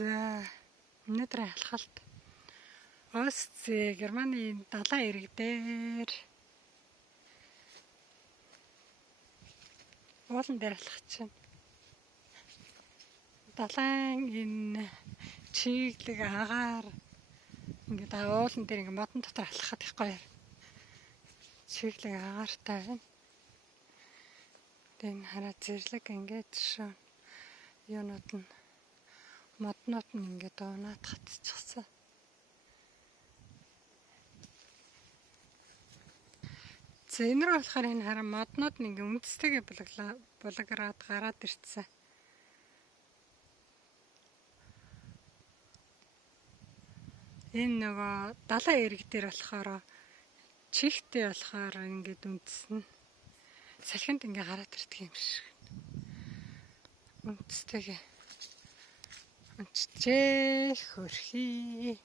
За өнөөдөр алхалт Ост Германы далайн ирэг дээр уулан дээр алхаж байна. Далайн энэ чиглэг агаар ингээд уулан дээр ингээд модон дотор алхахад их гоё. Чиглэг агаартай байна. Тэгээ хараа зэрлэг ингээд шүү. Юунууд нь моднууд нь ингээд унаад хатчихсан. За энэ рүү болохоор энэ хараа моднууд нь ингээд үндэстэйгээ булгараад гараад ирцсэн. Энэ нөгөө далайн ирэг дээр болохоор чихтэй болохоор ингээд үндэснэ. Салхинд ингээд гараад ирдэг юм шиг. Үндэстэйгээ унтчихээ хөрхий.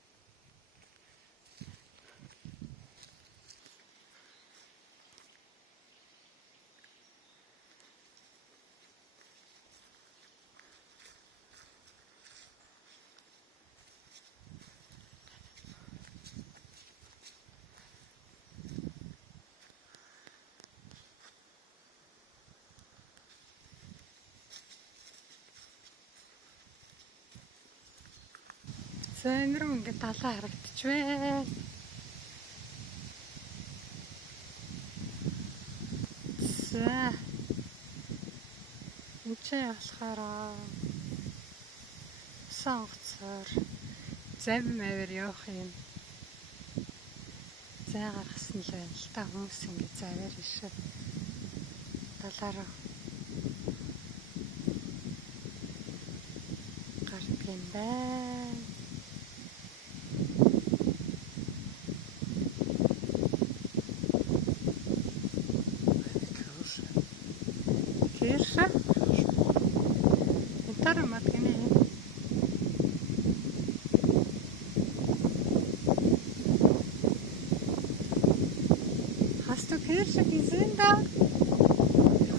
За энэ рүү ингээд далаа харагдчих вэ. За энэ ч болохоор сонгоцоор завь мавэр явах юм. Зай гаргасан л байна л та хүмүүс ингээд завьар ишээ далаа руу гардаг юм байна. Kirche? Inter mat gini. Hast du Kirsche gesehen da?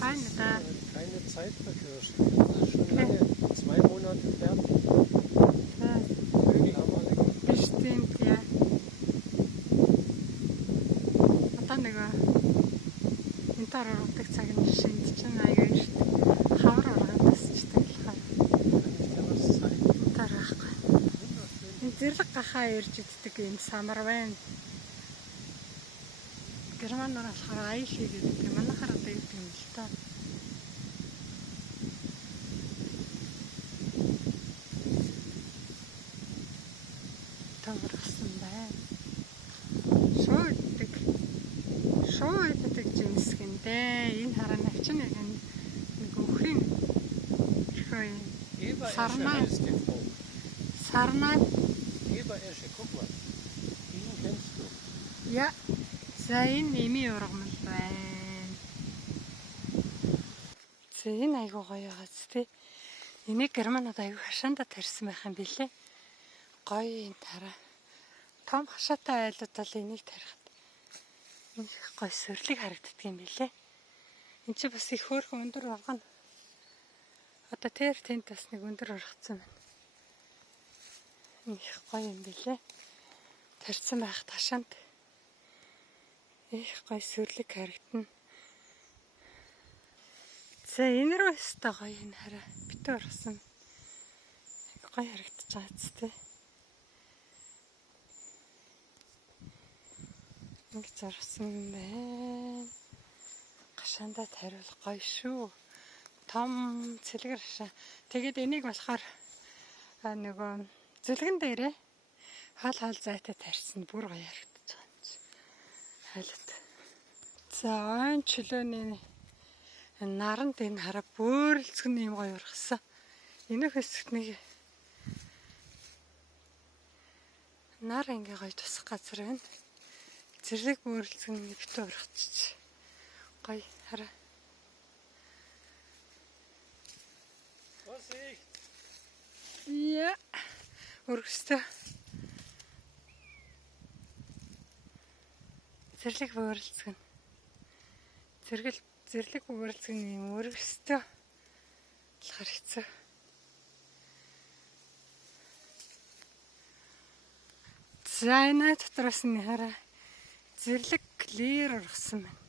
Keine da. Keine Zeit für Kirsche. Das ist schon lange, 2 Monate fertig. Ja. Vögel haben alle gefunden. Bestimmt, ja. Одоо нэг энэ тараар удаг цаг нь шинж чинь аяга шүү дээ. Хавар ургаад тасчдаг болохоор. Тараахгүй. Энэ зэрлэг гахаа ирж иддэг энэ самар байна. Германаар болохоор аяши гэдэг. Манайхаар одоо гэдэг юм л та. Таварсан байна. Шоо иддэг жимс гэнтэй. Энэ хараа навчин нэг өхрийн хөөе. Сарнаа. Сарнаа. Eberesche, guck mal. Den kennst du. Ja. За энэ эми ургамал байна. За энэ айгуу гоё байгааз тий. Энийг германууд айгуу хашаанда тарьсан байх юм билээ. Гоё энэ тараа. Том хашаатай айлууд бол энийг тарихад энэ гоё сүрлэг харагддаг юм билээ. Энд чи бас их хөөрхөн өндөр ургана. Одоо тэр тэнд бас нэг өндөр ургацсан байна. Их гоё юм билээ. Тарьсан байх ташаанд их гоё сүрлэг харагдана. За энэ рүү өстой гоё энэ хараа битүү ургасан. Гоё харагдаж байгаа ч тий. Нэг зарсан байна. Гашаандаа тариул гоё шүү. Том цэлгэр хашаа. Тэгээд энийг болохоор нөгөө зүлгэн дээрээ хаал зайтай тарьсан бүр гоё харагдаж байгаа юм чи. Хайлт. За он чөлөөний наранд энэ хараа бөөрөлцгөн юм гоё ургасан. Энэ хэсэгт нэг нар ингээ гоё тусах газар байна. Зэрлэг бөөрөлцгөн битүү ургачих. Гоё хараа. Vorsicht! Ja. Ургастай. Зэрлэг бөөрөлцгөн. Зэрлэг бөөрөлцгөн юм ургастай. Болохоор хэцүү. За энэ дотроос нь хараа зэрлэг клеер ургасан байна.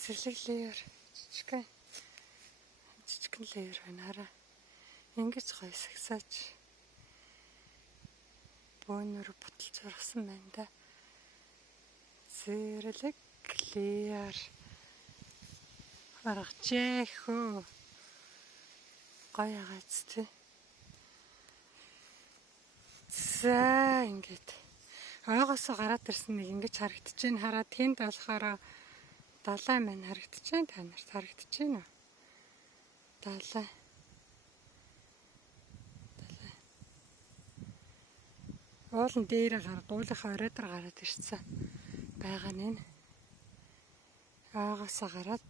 Зэрлэг клеер жижигхэн клеер байна хараа. Ингэж гоё сагсааж бөөнөр буталж ургасан байна да. Зэрлэг клеер гаргажээ хөө. Гоё агац тий. За ингээд ойгоосоо гараад ирсэн нэг ингэж харагдаж байна. Хараа тэнд болохоор далай маань харагдаж байна. Та нарт харагдаж байна уу? Далай. Уулын дээрээ гуулынхаа оройдор гараад ирсэн байгаа нь энэ. Ойгоосоо гараад